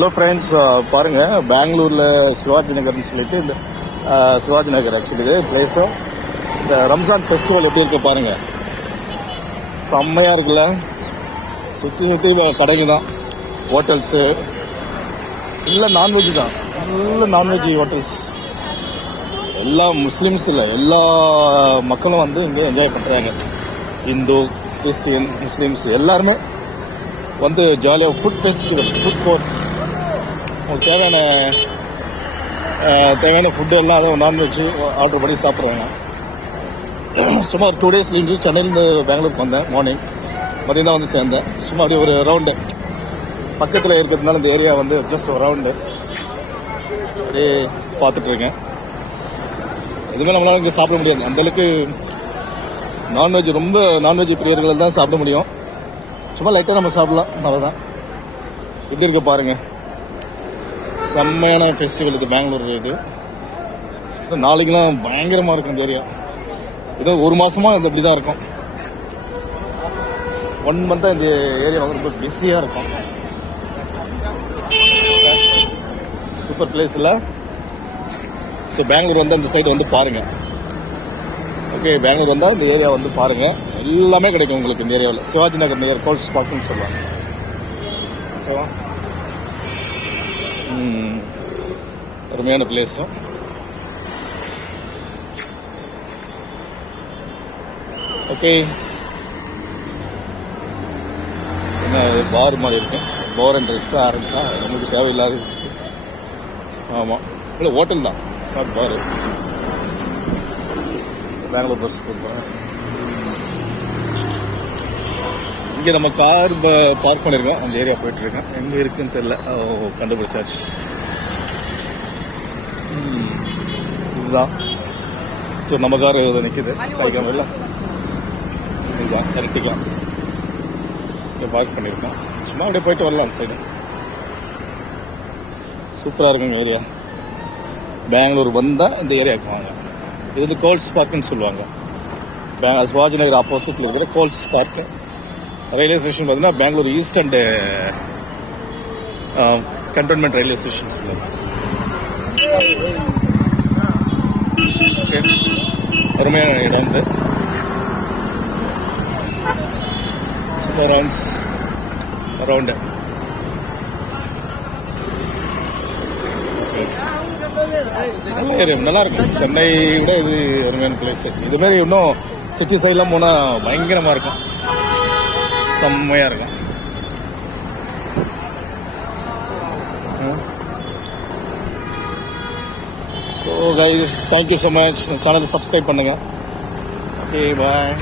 Hello friends, பாருங்கள் பெங்களூரில் சிவாஜி நகர்னு சொல்லிட்டு இந்த சிவாஜி நகர் ஆக்சுவலி பிளேஸும் இந்த ரம்ஜான் ஃபெஸ்டிவல் எப்படி இருக்குது பாருங்கள். செம்மையாக இருக்குல்ல. சுற்றி கடைங்க தான், ஹோட்டல்ஸு இல்லை நான்வெஜ் தான், நல்ல நான்வெஜ் ஹோட்டல்ஸ். எல்லா முஸ்லீம்ஸ் இல்லை, எல்லா மக்களும் வந்து இங்கே என்ஜாய் பண்ணுறாங்க. இந்து, கிறிஸ்டியன், முஸ்லீம்ஸ் எல்லாருமே வந்து ஜாலியாக ஃபுட் ஃபெஸ்டிவல், ஃபுட் கோர்ட், உங்களுக்கு தேவையான ஃபுட்டு எல்லாம் அதுவும் நான்வெஜ் ஆர்டர் பண்ணி சாப்பிட்றாங்க. சும்மா ஒரு 2 days லீஞ்சு சென்னையிலேருந்து பெங்களூருக்கு வந்தேன். மார்னிங் மதியம் தான் வந்து சேர்ந்தேன். சும்மா அப்படியே ஒரு ரவுண்டு பக்கத்தில் இருக்கிறதுனால இந்த ஏரியா வந்து ஜஸ்ட் ஒரு ரவுண்டு அப்படியே பார்த்துட்ருக்கேன். எதுவுமே நம்மளால இங்கே சாப்பிட முடியாது, அந்தளவுக்கு நான்வெஜ், ரொம்ப நான்வெஜ் பிரியர்கள் தான் சாப்பிட முடியும். சும்மா லைட்டாக நம்ம சாப்பிடலாம், அவ்வளோதான். எப்படி இருக்க பாருங்கள். செம்மையான ஃபெஸ்டிவல் இது பெங்களூர். இது நாளைக்கெலாம் பயங்கரமாக இருக்கும் இந்த ஏரியா. இது ஒரு மாதமாக இது இப்படி தான் இருக்கும். 1 month இந்த ஏரியா வந்து ரொம்ப பிஸியாக இருக்கும். சூப்பர் பிளேஸ் இல்லை. ஸோ பெங்களூர் வந்து அந்த சைடு வந்து பாருங்கள். ஓகே, பெங்களூர் வந்தால் இந்த ஏரியா வந்து பாருங்கள். எல்லாமே கிடைக்கும் உங்களுக்கு இந்த ஏரியாவில். சிவாஜி நகர் நியர் கோல்ஸ் பார்க்குன்னு சொல்லுவாங்க. ஓகேவா? அருமையான பிளேஸும். ஓகே, என்ன பார் மாதிரி இருக்கு, பார் அண்ட் ரெஸ்டாரண்ட் தான். நமக்கு தேவையில்லாத இருக்கு. ஆமாம், இல்லை ஹோட்டல் தான், ஸ்டார்ட் பார். பெங்களூர் பஸ் கொடுப்பேன். இங்கே நம்ம கார் பார்க் பண்ணியிருக்கோம். அந்த ஏரியா போயிட்டுருக்கேன். எங்கே இருக்குன்னு தெரியல. கண்டுபிடிச்சாச்சு. இதுதான். ஸோ நம்ம கார் நிற்கிது கைக்காம இல்லை, இதுதான் கரெக்டுக்கலாம். இங்கே பார்க் பண்ணியிருக்கோம். சும்மா அப்படியே போயிட்டு வரலாம். அந்த சைடு சூப்பராக இருக்குங்க ஏரியா. பெங்களூர் வந்தால் இந்த ஏரியாவுக்கு வாங்க. இது வந்து கோல்ஸ் பார்க்குன்னு சொல்லுவாங்க. சிவாஜி நகர் ஆப்போசிட்டில் இருக்கிற கோல்ஸ் பார்க்கு. ரயில்வே ஸ்டேஷன் பார்த்தீங்கன்னா Bangalore east and cantonment railway station சொல்லுவாங்க. ஓகே, அருமையான இடம் வந்து சூப்பர் ரவுண்ட்ஸ் அரவுண்டு. நல்ல ஏரியா, நல்லா இருக்கும். சென்னை விட இது அருமையான பிளேஸ். இதுமாரி இன்னும் சிட்டி சைட்லாம் போனால் பயங்கரமாக இருக்கும், செம்மையாக இருக்கும். So guys, thank you so much. சேனலை சப்ஸ்கிரைப் பண்ணுங்கள். ஓகே, பாய்.